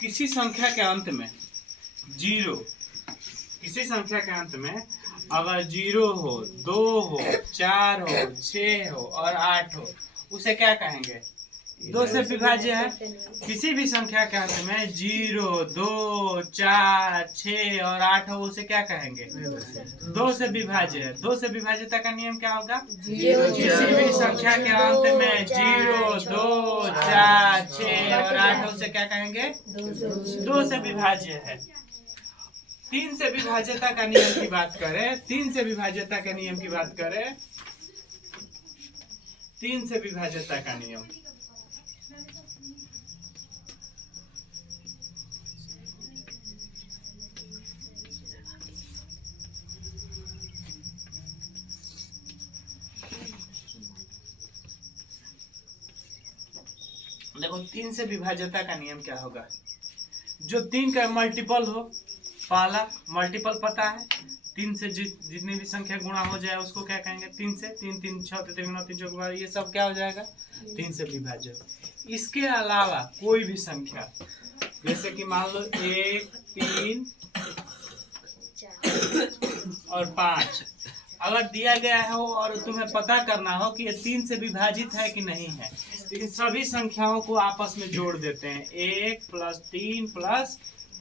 किसी संख्या के अंत में अगर 0 हो, 2 हो, 4 हो, 6 हो और 8 हो, उसे क्या कहेंगे? 2 से विभाज्य है। किसी भी संख्या के अंत में 0, 2, 4, 6 और 8 हो, उसे क्या कहेंगे? 2 से विभाज्य है। 2 से विभाज्यता का नियम क्या होगा? किसी भी संख्या के अंत में 0, 2, 4, 6 और 8 हो, उसे क्या कहेंगे? 2 से विभाज्य है। 3 से विभाज्यता का नियम की बात करें, 3 से विभाज्यता के नियम की बात करें, 3 से विभाज्यता का नियम, देखो 3 से विभाज्यता का नियम क्या होगा? जो 3 का मल्टीपल हो, पहला मल्टीपल पता है, 3 से जितनी भी संख्या गुणा हो जाए उसको क्या कहेंगे? 3 से। 3 3 6 3 9 3 4 ये सब क्या हो जाएगा? 3 से विभाज्य। इसके अलावा कोई भी संख्या, जैसे कि मान लो 1, 3 और 5 अगर दिया गया हो और तुम्हें पता करना हो कि ये 3 से विभाजित है कि नहीं है, तो इन सभी संख्याओं को आपस में जोड़ देते हैं। 1 + 3 +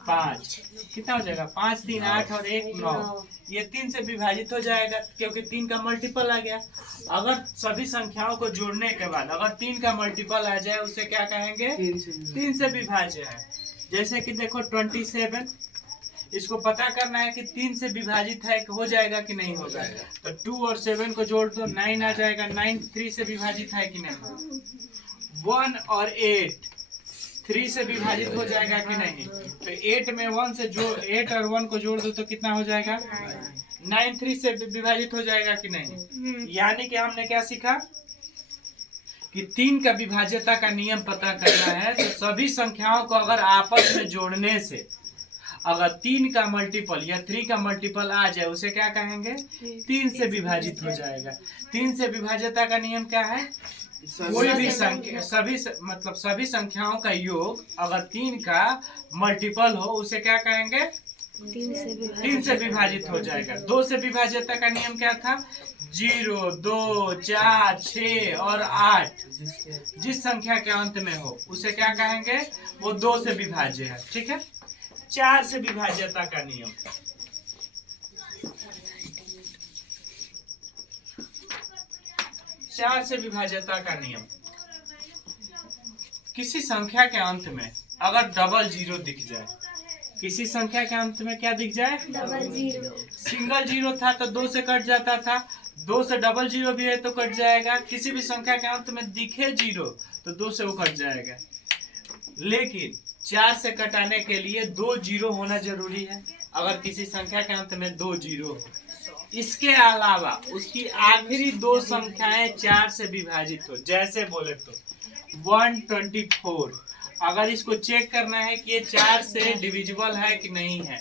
5 कितना हो जाएगा? 5 3 8 और 1 9। ये 3 से विभाजित हो जाएगा क्योंकि 3 का मल्टीपल आ गया। अगर सभी संख्याओं को जोड़ने के बाद अगर 3 का मल्टीपल आ जाए उसे क्या कहेंगे? 3 से विभाज्य है। जैसे कि देखो 27, इसको पता करना है कि 3 से विभाजित है, हो जाएगा कि नहीं होगा। तो 2 और 7 को जोड़ दो, 9 आ जाएगा। 9 3 से विभाजित है कि नहीं? 1 और 8 3 से विभाजित हो जाएगा कि नहीं? तो 8 में 1 से जो 8 और 1 को जोड़ दो तो कितना हो जाएगा? 9 3 से विभाजित हो जाएगा कि नहीं? यानी कि हमने क्या सीखा कि 3 का विभाज्यता का नियम पता करना है तो सभी संख्याओं को अगर आपस में जोड़ने से अगर 3 का मल्टीपल या 3 का मल्टीपल आ जाए उसे क्या कहेंगे? 3 से विभाजित हो जाएगा। 3 से विभाज्यता का नियम क्या है? कोई भी संख्या सभी संख्याओं का योग अगर 3 का मल्टीपल हो उसे क्या कहेंगे? 3 से विभाजित हो जाएगा। 2 से विभाज्यता का नियम क्या था? 0, 2, 4, 6 और 8 जिस संख्या के अंत में हो उसे क्या कहेंगे? वो 2 से विभाज्य है। ठीक है। 4 से विभाज्यता का नियम, किसी संख्या के अंत में अगर डबल जीरो दिख जाए, किसी संख्या के अंत में क्या दिख जाए? Double zero. सिंगल जीरो था तो 2 से कट जाता था, 2 से डबल जीरो भी है तो कट जाएगा। किसी भी संख्या के अंत में दिखे जीरो तो 2 से वो कट जाएगा। लेकिन 4 से कटाने के लिए 2 जीरो होना जरूरी है। अगर किसी संख्या के अंत में 2 जीरो हो, इसके अलावा उसकी आखिरी 2 संख्याएं 4 से विभाजित हो, जैसे बोले तो 124, अगर इसको चेक करना है कि ये 4 से डिविजिबल है कि नहीं है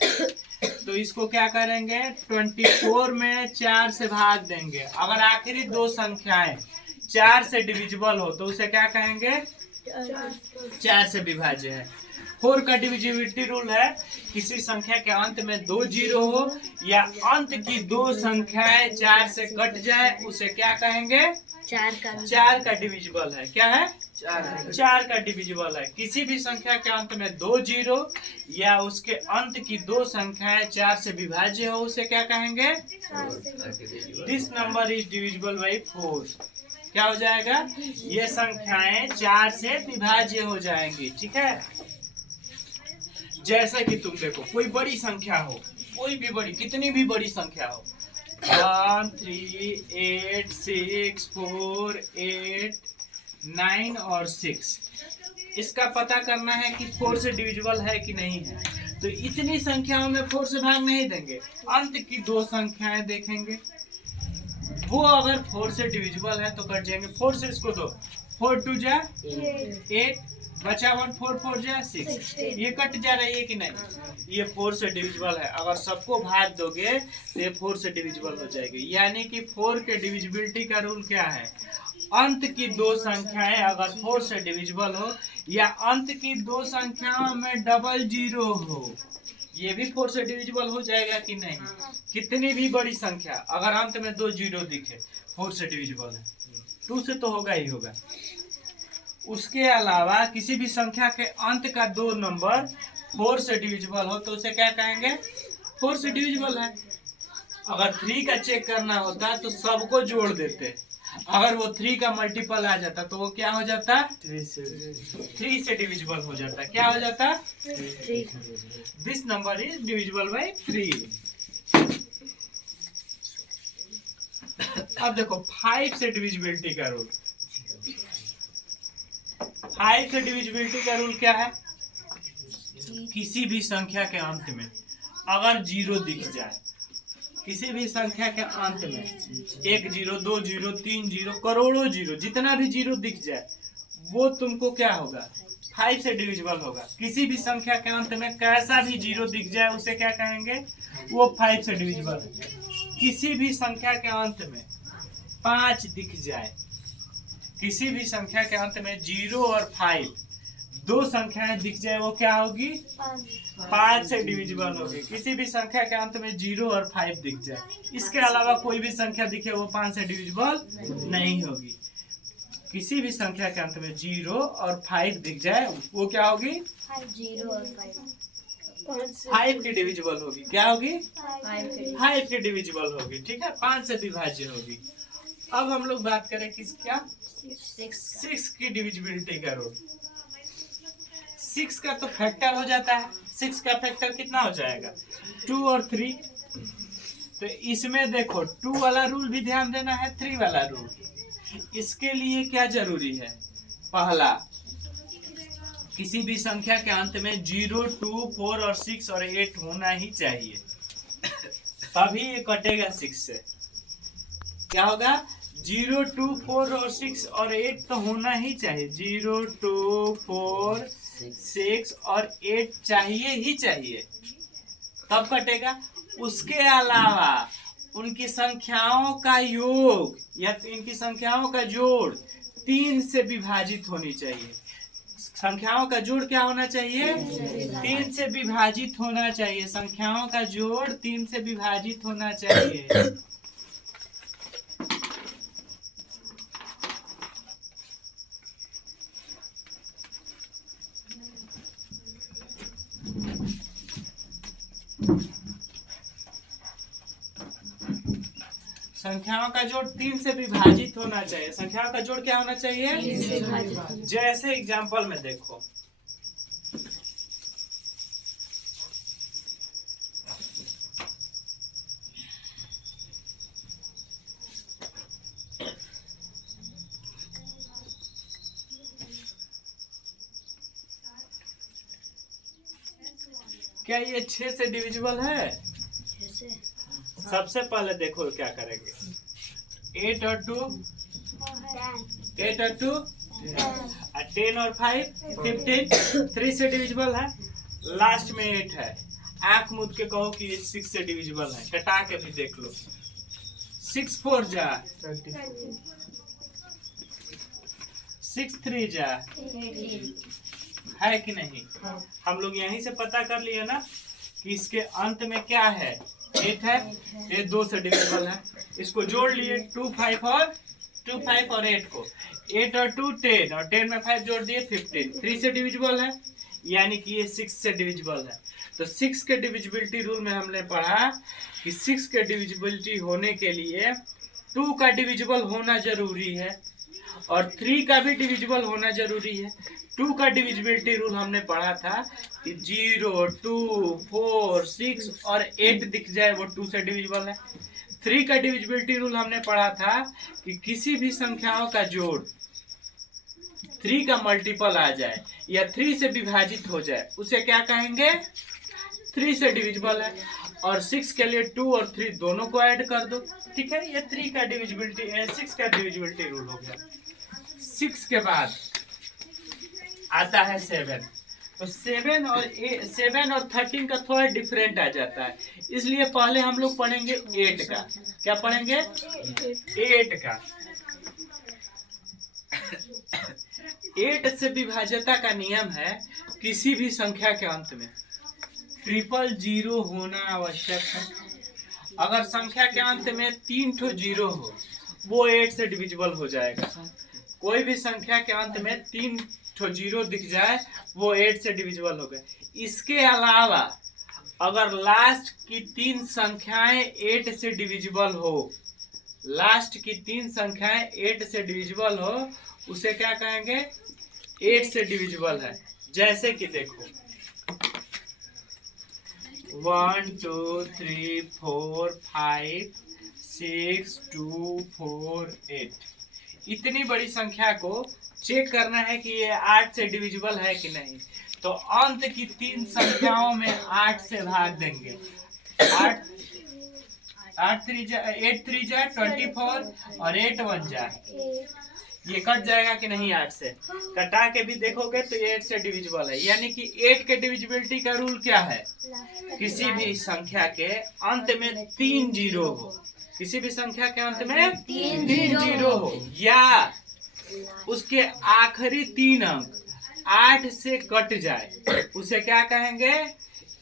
तो इसको क्या करेंगे? 24 में 4 से भाग देंगे। अगर आखिरी 2 संख्याएं 4 से डिविजिबल हो तो उसे क्या कहेंगे? 4 से विभाज्य है। 4 का डिविजिबिलिटी रूल है, किसी संख्या के अंत में 2 जीरो हो या अंत की 2 संख्याएं 4 से कट जाए उसे क्या कहेंगे? 4 का डिविजिबल है। क्या है? 4 का डिविजिबल है। किसी भी संख्या के अंत में 2 जीरो या उसके अंत की 2 संख्याएं 4 से विभाज्य हो उसे क्या कहेंगे? This number is divisible by 4। क्या हो जाएगा? ये संख्याएं 4 से विभाज्य हो जाएंगी। ठीक है। जैसे कि तुम देखो कोई बड़ी संख्या हो, कोई भी बड़ी, कितनी भी बड़ी संख्या हो, 1 3 8 6 4 8 9 और 6, इसका पता करना है कि 4 से डिविजिबल है कि नहीं है। तो इतनी संख्याओं में 4 से भाग नहीं देंगे, अंत की 2 संख्याएं देखेंगे, वो अगर 4 से डिविजिबल है तो कट जाएंगे। 4 से इसको दो, 4 2 जा 8 बचा 1 4 4 जा 6, ये कट जा रही है कि नहीं, ये 4 से डिविजिबल है। अगर सबको भाग दोगे तो ये 4 से डिविजिबल हो जाएगी। यानी कि 4 के डिविजिबिलिटी का रूल क्या है, अंत की दो संख्याएं अगर 4 से डिविजिबल हो या अंत की दो संख्याओं में डबल जीरो हो, ये भी 4 से डिविजिबल हो जाएगा कि नहीं। कितनी भी बड़ी संख्या अगर अंत में 2 जीरो दिखे 4 से डिविजिबल है, 2 से तो होगा ही होगा। उसके अलावा किसी भी संख्या के अंत का 2 नंबर 4 से डिविजिबल हो तो उसे क्या कहेंगे, 4 से डिविजिबल है। अगर 3 का चेक करना होता तो सबको जोड़ देते, अगर वो 3 का मल्टीपल आ जाता तो वो क्या हो जाता, 3 से डिविजिबल हो जाता। क्या हो जाता, this number is divisible bye 3। अब देखो 5 से डिविजिबिलिटी का रूल। 5 से डिविजिबिलिटी का रूल क्या है, किसी भी संख्या के अंत में अगर जीरो दिख जाए, किसी भी संख्या के अंत में 1 जीरो 2 जीरो 3 जीरो करोड़ों जीरो, जितना भी जीरो दिख जाए वो तुमको क्या होगा, 5 से डिविजिबल होगा। किसी भी संख्या के अंत में कैसा भी जीरो दिख जाए उसे क्या कहेंगे, वो 5 से डिविजिबल है। किसी भी संख्या के अंत में 5 दिख जाए, किसी भी संख्या के अंत में 0 और 5 दो संख्याएं दिख जाए वो क्या होगी, 5 से डिविजिबल होगी। किसी भी संख्या के अंत में 0 और 5 दिख जाए, इसके अलावा कोई भी संख्या दिखे वो 5 से डिविजिबल नहीं होगी। किसी भी संख्या के अंत में 0 और 5 दिख जाए वो क्या होगी, 0 और 5 की डिविजिबल होगी। क्या होगी, 5 की डिविजिबल होगी। ठीक है, 5 से विभाज्य होगी। अब हम लोग बात करें किसका, 6 की डिविजिबिलिटी का रूल। 6 का तो फैक्टर हो जाता है, 6 का फैक्टर कितना हो जाएगा, 2 और 3। तो इसमें देखो 2 वाला रूल भी ध्यान देना है, 3 वाला रूल। इसके लिए क्या जरूरी है, पहला किसी भी संख्या के अंत में 0 2 4 और 6 और 8 होना ही चाहिए, तभी ये कटेगा 6 से। क्या होगा, 0 2 4 और 6 और 8 तो होना ही चाहिए, 0 2 4 6 और 8 चाहिए ही चाहिए, तब कटेगा। उसके अलावा उनकी संख्याओं का योग या इनकी संख्याओं का जोड़ 3 से विभाजित होनी चाहिए। संख्याओं का जोड़ क्या होना चाहिए, 3 से विभाजित होना चाहिए। संख्याओं का जोड़ 3 से विभाजित होना चाहिए। संख्याओं का जोड़ 3 से विभाजित होना चाहिए। संख्याओं का जोड़ क्या होना चाहिए, 3 से विभाजित। जैसे एग्जांपल में देखो, क्या ये 6 से डिविजिबल है? सबसे पहले देखो क्या करेंगे, 8 और 2 8 और 2 10 और 5 15, 3 से डिविजिबल है। लास्ट में 8 है, आंख मूंद के कहो कि 6 से डिविजिबल है, कटा के भी देख लो। 6 4 जा 6 3 जा, है कि नहीं। हम लोग यहीं से पता कर लिए ना कि इसके अंत में क्या है, 8 है, ये 2 से डिविजिबल है। इसको जोड़ लिए 2 5 और 8 को, 8 और 2 10 और 10 में 5 जोड़ दिए 15, 3 से डिविजिबल है, यानी कि ये 6 से डिविजिबल है। तो 6 के डिविजिबिलिटी रूल में हमने पढ़ा कि 6 के डिविजिबिलिटी होने के लिए 2 का डिविजिबल होना जरूरी है और 3 का भी डिविजिबल होना जरूरी है। 2 का डिविजिबिलिटी रूल हमने पढ़ा था कि 0 2 4 6 और 8 दिख जाए वो 2 से डिविजिबल है। 3 का डिविजिबिलिटी रूल हमने पढ़ा था कि किसी भी संख्याओं का जोड़ 3 का मल्टीपल आ जाए या 3 से विभाजित हो जाए उसे क्या कहेंगे, 3 से डिविजिबल है। और 6 के लिए 2 और 3 दोनों को ऐड कर दो, ठीक है। ये 3 का डिविजिबिलिटी 6 का डिविजिबिलिटी रूल हो गया। 6 के बाद आता है 7। तो 7 और 13 का थोड़ा डिफरेंट आ जाता है, इसलिए पहले हम लोग पढ़ेंगे 8 का। क्या पढ़ेंगे? 8 का। 8 से विभाज्यता का नियम है किसी भी संख्या के अंत में 000 होना आवश्यक है। अगर संख्या के अंत में 3 ठो 0 हो, वो 8 से डिविजिबल हो जाएगा। कोई भी संख्या के अंत में 3 ठो 0 दिख जाए, वो 8 से डिविजिबल हो गए। इसके अलावा अगर लास्ट की 3 संख्याएं 8 से डिविजिबल हो, लास्ट की 3 संख्याएं 8 से डिविजिबल हो, उसे क्या कहेंगे? 8 से डिविजिबल है। जैसे कि देखो 1 2 3 4 5 6 2 4 8। इतनी बड़ी संख्या को चेक करना है कि ये 8 से डिविजिबल है कि नहीं। तो अंत की 3 संख्याओं में 8 से भाग देंगे। 8 3 जा 24 और 8 1 जा, ये कट जाएगा कि नहीं? 8 से कटा के भी देखोगे तो 8 से डिविजिबल है। यानी कि 8 के डिविजिबिलिटी का रूल क्या है? किसी भी संख्या के अंत में 3 0 हो, किसी भी संख्या के अंत में 3 0 हो, या उसके आखिरी 3 अंक 8 से कट जाए, उसे क्या कहेंगे?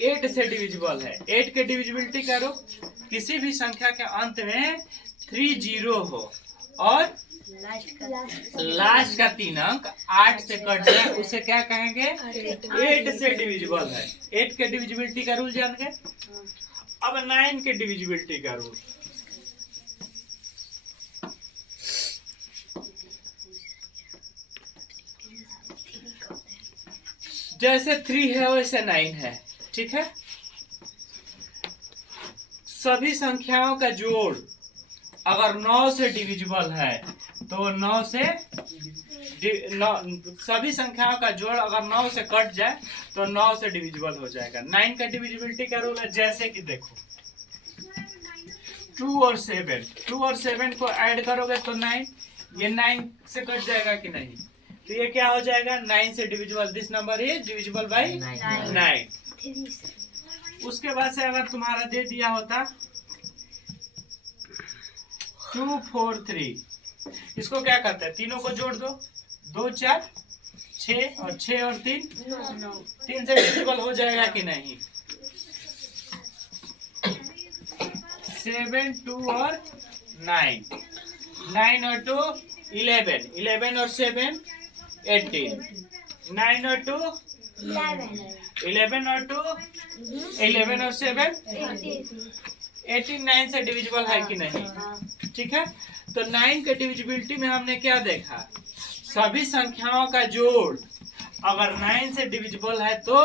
8 से डिविजिबल है। 8 के डिविजिबिलिटी का रूल किसी भी संख्या के अंत में 3 0 हो और लास्ट का 3 अंक 8 से कट जाए, उसे क्या कहेंगे? 8 से डिविजिबल है। 8 के डिविजिबिलिटी का रूल जान गए। अब 9 के डिविजिबिलिटी का रूल। जैसे 3 है वैसे 9 है, ठीक है। सभी संख्याओं का जोड़ अगर 9 से डिविजिबल है तो 9 से सभी संख्याओं का जोड़ अगर 9 से कट जाए तो 9 से डिविजिबल हो जाएगा। 9 का डिविजिबिलिटी का रूल है, जैसे कि देखो 2 और 7 को ऐड करोगे तो 9, ये 9 से कट जाएगा कि नहीं? तो ये क्या हो जाएगा? 9 से divisible. This number is divisible bye 9। उसके बाद से अगर तुम्हारा दे दिया होता 2 4 3, इसको क्या करते हैं? तीनों को जोड़ दो, 2 4 6 और 6 और 3 3 से डिविजिबल हो जाएगा कि नहीं? 7 2 और 9, 9 और 2 11, 11 और 7 18, 9 और 2 11 और 2 11 और 7 18, 9 से डिविजिबल है कि नहीं? ठीक है। तो 9 के डिविजिबिलिटी में हमने क्या देखा? सभी संख्याओं का जोड़ अगर 9 से डिविजिबल है तो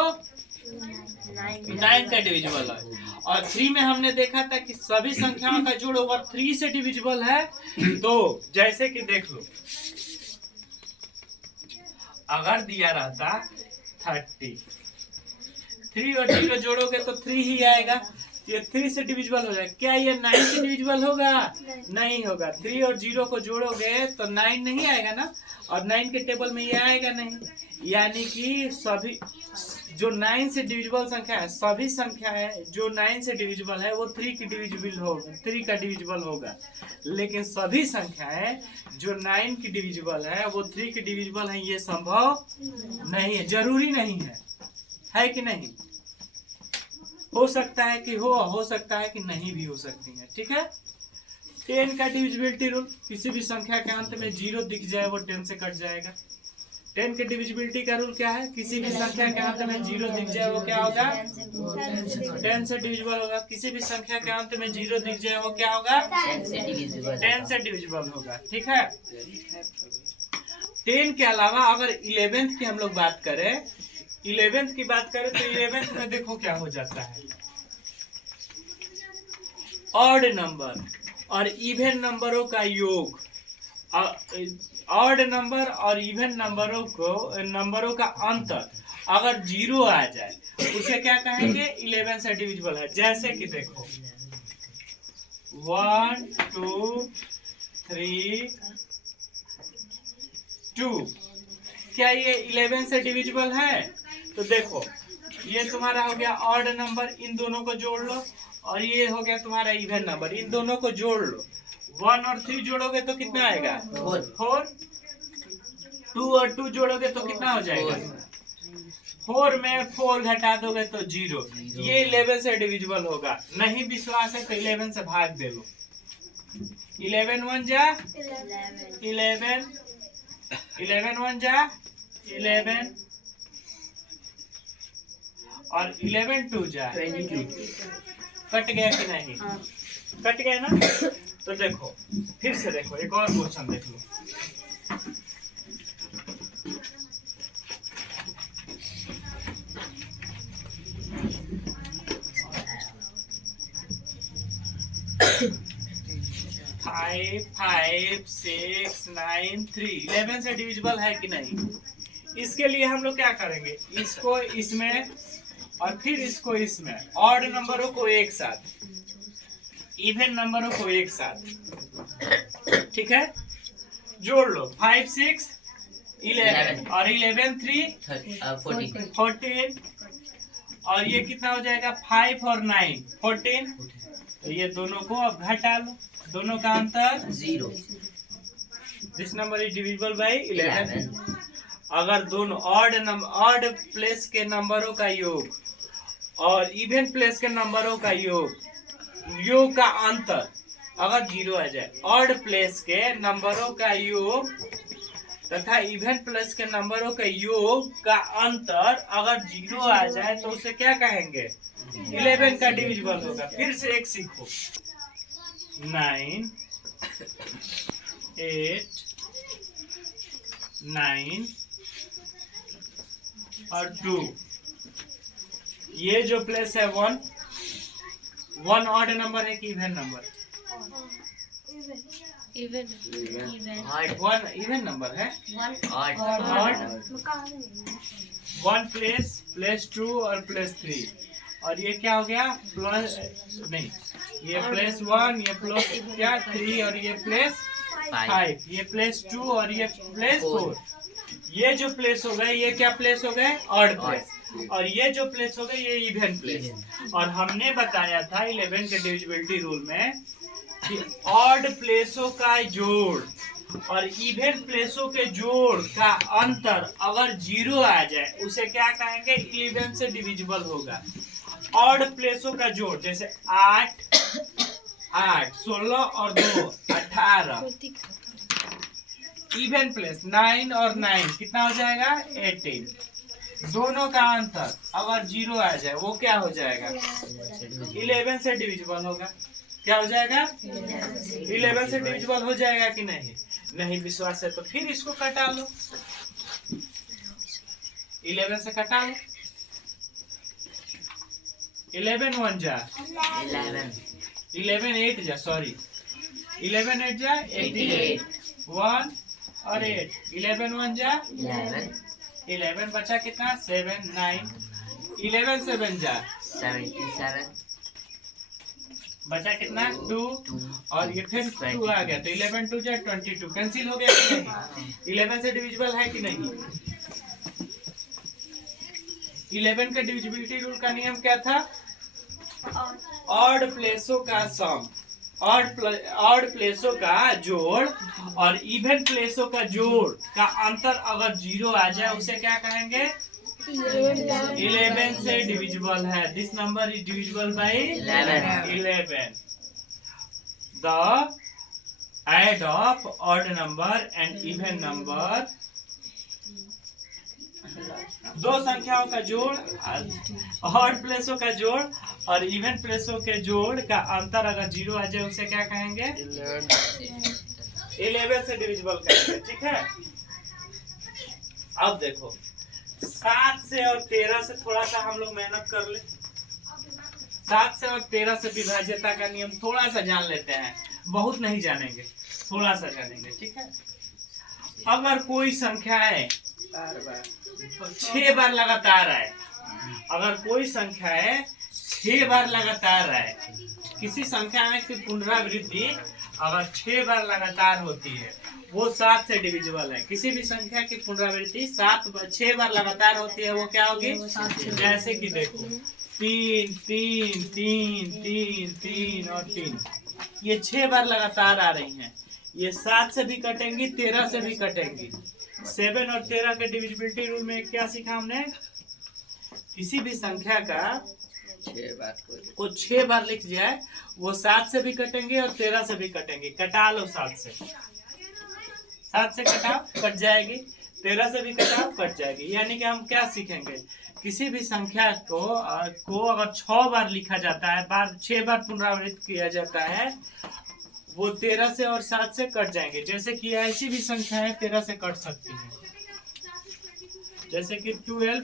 9 का डिविजिबल है। और 3 में हमने देखा था कि सभी संख्याओं का जोड़ ओवर 3 से डिविजिबल है। तो जैसे कि देख लो, अगर दिया रहता 30, 3 और 0 जोड़ोगे तो 3 ही आएगा, ये 3 से डिविजिबल हो जाएगा। क्या ये 9 से डिविजिबल होगा? नहीं होगा। 3 और 0 को जोड़ोगे तो 9 नहीं आएगा ना, और 9 के टेबल में ये आएगा नहीं। यानी कि सभी जो 9 से डिविजिबल संख्या है, सभी संख्याएं जो 9 से डिविजिबल है वो 3 की डिविजिबल होगा, 3 का डिविजिबल होगा। लेकिन सभी संख्याएं जो 9 की डिविजिबल है वो 3 की डिविजिबल है, ये संभव नहीं है, जरूरी नहीं है कि नहीं? हो सकता है कि हो सकता है कि नहीं भी हो सकती है। ठीक है। 10 का डिविजिबिलिटी रूल, किसी भी संख्या के अंत में 0 दिख जाए वो 10 से कट जाएगा। 10 के डिविजिबिलिटी का रूल क्या है? किसी भी संख्या के अंत में 0 दिख जाए वो क्या होगा? 10 से डिविजिबल होगा। किसी भी संख्या के अंत में 0 दिख जाए वो क्या होगा? 10 से डिविजिबल होगा। ठीक है। 10 के अलावा अगर 11th की हम लोग बात करें, 11th की बात करें तो 11th में देखो क्या हो जाता है। ऑड नंबर और इवन नंबरों का योग, ऑड नंबर और इवन नंबरों का अंतर अगर 0 आ जाए उसे क्या कहेंगे? 11 से डिविजिबल है। जैसे कि देखो 1 2 3 2, क्या ये 11 से डिविजिबल है? तो देखो ये तुम्हारा हो गया ऑड नंबर, इन दोनों को जोड़ लो, और ये हो गया तुम्हारा इवन नंबर, इन दोनों को जोड़ लो। 1 और 3 जोड़ोगे तो कितना आएगा? 4। 2 और 2 जोड़ोगे तो कितना हो जाएगा? 4 में 4 घटा दोगे तो 0। ये 11 से डिविजिबल होगा। नहीं विश्वास है तो 11 से भाग दे लो। 11 1 जा 11, 11 1 जा 11, और 11 2 जा 22। कट गया कि नहीं? कट गया ना? तो देखो फिर से देखो, एक और क्वेश्चन देख लो। फाइव 5 6 9 3 11 से डिविजिबल है कि नहीं? इसके लिए हम लोग क्या करेंगे, इसको इसमें और फिर इसको इसमें, ऑड नंबरों को एक साथ, इवन नंबरों को एक साथ, ठीक है, जोड़ लो। 5 6 11 और 11 3 14, और ये कितना हो जाएगा? 5 और 9 14। तो ये दोनों को अब घटा लो, दोनों का अंतर 0। This number is divisible by 11। अगर दोनों ऑड प्लेस के नंबरों का योग और इवन प्लेस के नंबरों का योग का अंतर अगर 0 आ जाए, ऑड प्लेस के नंबरों का योग तथा इवन प्लेस के नंबरों के योग का अंतर अगर 0 आ जाए तो उसे क्या कहेंगे? 11 का डिविजिबल होगा। फिर से एक सीखो। 9 8 9 और 2, ये जो प्लेस है 1 ऑड नंबर है कि even number? Even 1 even number है। ऑड 1 प्लेस 2 और प्लेस 3, और ये क्या हो गया? प्लस नहीं, ये प्लस 1, ये प्लस क्या 3, और ये प्लस 5, ये प्लस 2 और ये प्लस 4। ये जो प्लेस हो गए ये क्या प्लेस हो गए? Odd place. और ये जो प्लेस हो गए ये इवन प्लेस। और हमने बताया था 11 के डिविजिबिलिटी रूल में कि ऑड प्लेसों का जोड़ और इवन प्लेसों के जोड़ का अंतर अगर 0 आ जाए उसे क्या कहेंगे? 11 से डिविजिबल होगा। ऑड प्लेसों का जोड़ जैसे 8 16 और 2 18, इवन प्लेस 9 और 9 कितना हो जाएगा? 18। दोनों का अंतर अगर 0 आ जाए वो क्या हो जाएगा? 11 से डिविजिबल होगा। क्या हो जाएगा? 11 से डिविजिबल हो जाएगा कि नहीं? नहीं विश्वास है तो फिर इसको कटा लो, 11 से कटा लो। 11 1 जा 11 8 जा 11 8 जा 88, 1 और 8, 11 1 जा 11, बचा कितना? 7 9, 11 7 जा 77, बचा कितना? 2, और ये फिर 2 आ गया तो 11 2 जा 22, कैंसिल हो गया कि नहीं? 11 से डिविजिबल है कि नहीं? 11 का डिविजिबिलिटी रूल का नियम क्या था? ऑड प्लेसों का सम, ऑड प्लेसों का जोड़ और इवन प्लेसों का जोड़ का अंतर अगर 0 आ जाए उसे क्या कहेंगे? 11 से डिविजिबल है। This number is divisible by 11। The add of odd number and even number, दो संख्याओं का जोड़, ऑड प्लेसों का जोड़ और इवन प्लेसों के जोड़ का अंतर अगर 0 आ जाए उसे क्या कहेंगे? 11 से डिविजिबल कहेंगे। ठीक है, अब देखो 7 से और 13 से थोड़ा सा हम लोग मेहनत कर ले। 7 से और 13 से विभाज्यता का नियम थोड़ा सा जान लेते हैं, बहुत नहीं जानेंगे, थोड़ा सा जानेंगे। ठीक है, अगर कोई संख्याएं 6 बार लगातार आए, अगर कोई संख्याएं 6 बार लगातार आए, किसी संख्या में की पुनरावृत्ति अगर 6 बार लगातार होती है वो 7 से डिविजिबल है। किसी भी संख्या की पुनरावृत्ति 6 बार लगातार होती है, वो क्या होगी? जैसे कि देखो 3 3 3 3 3 और 3, ये 6 बार लगातार आ रही हैं। ये 7 से भी कटेंगी, 13 से भी कटेंगी। 7 और 13 के डिविजिबिलिटी रूल में क्या सीखा हमने? किसी भी संख्या का 6 बार लिख जाए, वो 7 से भी कटेंगे और 13 से भी कटेंगे। कटा लो 7 से कटाओ, कट जाएगी। 13 से भी कटाओ, कट जाएगी। यानी कि हम क्या सीखेंगे? किसी भी संख्या को अगर 6 बार लिखा जाता है, 6 बार पुनरावृत्त किया जाता है, वो 13 से और 7 से कट जाएंगे। जैसे कि ऐसी भी संख्या है 13 से कट सकती है, जैसे कि 12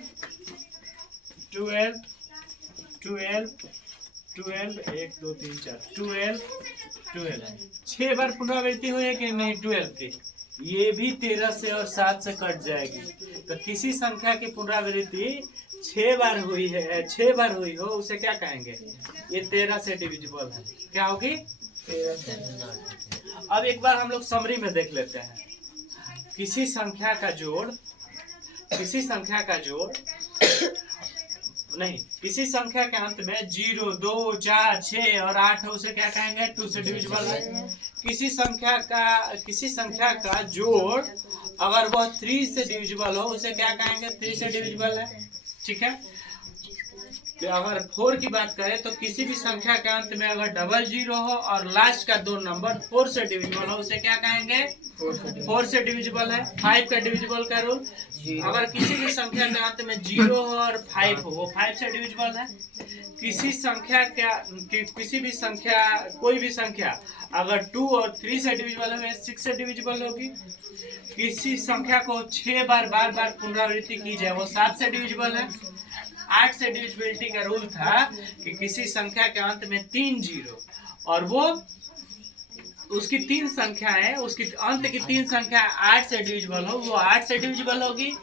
12 12 12 1 2 3 4 12 12 6 बार पुनरावृत्ति हुई है कि नहीं 12 की? ये भी 13 से और 7 से कट जाएगी। तो किसी संख्या की पुनरावृत्ति 6 बार हुई है, 6 बार हुई हो, उसे क्या कहेंगे? ये 13 से डिविजिबल है। क्या होगी? 13 से। अब एक बार हम लोग समरी में देख लेते हैं। किसी संख्या का जोड़ किसी संख्या के अंत में 0 2 4 6 और 8 है, उसे क्या कहेंगे? 2 से डिविजिबल है। किसी संख्या का जोड़ अगर वह 3 से डिविजिबल हो, उसे क्या कहेंगे? 3 से डिविजिबल है। ठीक है। तो अगर 4 की बात करें तो किसी भी संख्या के अंत में अगर 00 हो और लास्ट का 2 नंबर 4 से डिविजिबल हो, उसे क्या कहेंगे? 4 से डिविजिबल है। 5 का डिविजिबल का रूल, अगर किसी भी संख्या के अंत में 0 हो और 5 हो, वो 5 से डिविजिबल है। कोई भी संख्या अगर 2 और 3 से डिविजिबल है, 6 से डिविजिबल होगी। किसी संख्या को 6 बार पुनरावृत्ति की जाए, वो 7 से डिविजिबल है। 8 से डिविजिबिलिटी का रूल था कि किसी संख्या के अंत में 3 0 और वो उसकी 3 संख्याएं, उसकी अंत की 3 संख्या 8 से डिविजिबल हो, वो 8 से डिविजिबल होगी।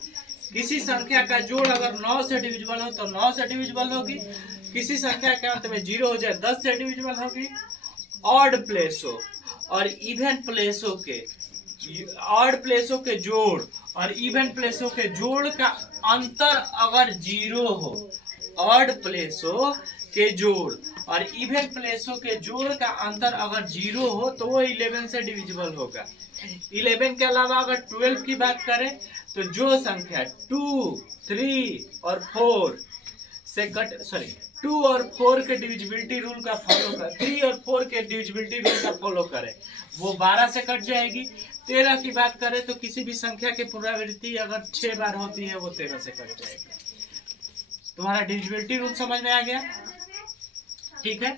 किसी संख्या का जोड़ अगर 9 से डिविजिबल हो तो 9 से डिविजिबल होगी। किसी संख्या के अंत में 0 हो जाए 10 से डिविजिबल होगी। ऑड प्लेसों और इवन प्लेसों के जोड़ और इवन प्लेसों के जोड़ का अंतर अगर 0 हो, ऑड प्लेसों के जोड़ और इवन प्लेसों के जोड़ का अंतर अगर 0 हो तो वो 11 से डिविजिबल होगा। 11 के अलावा अगर 12 की बात करें तो जो संख्या 2 3 और 4 से 2 और 4 के डिविजिबिलिटी रूल का फॉलो कर 3 और 4 के डिविजिबिलिटी रूल का फॉलो करे, वो 12 से कट जाएगी। 13 की बात करें तो किसी भी संख्या की पुनरावृत्ति अगर 6 बार होती है, वो 13 से कट जाएगी। तुम्हारा डिविजिबिलिटी रूल समझ में आ गया? ठीक है।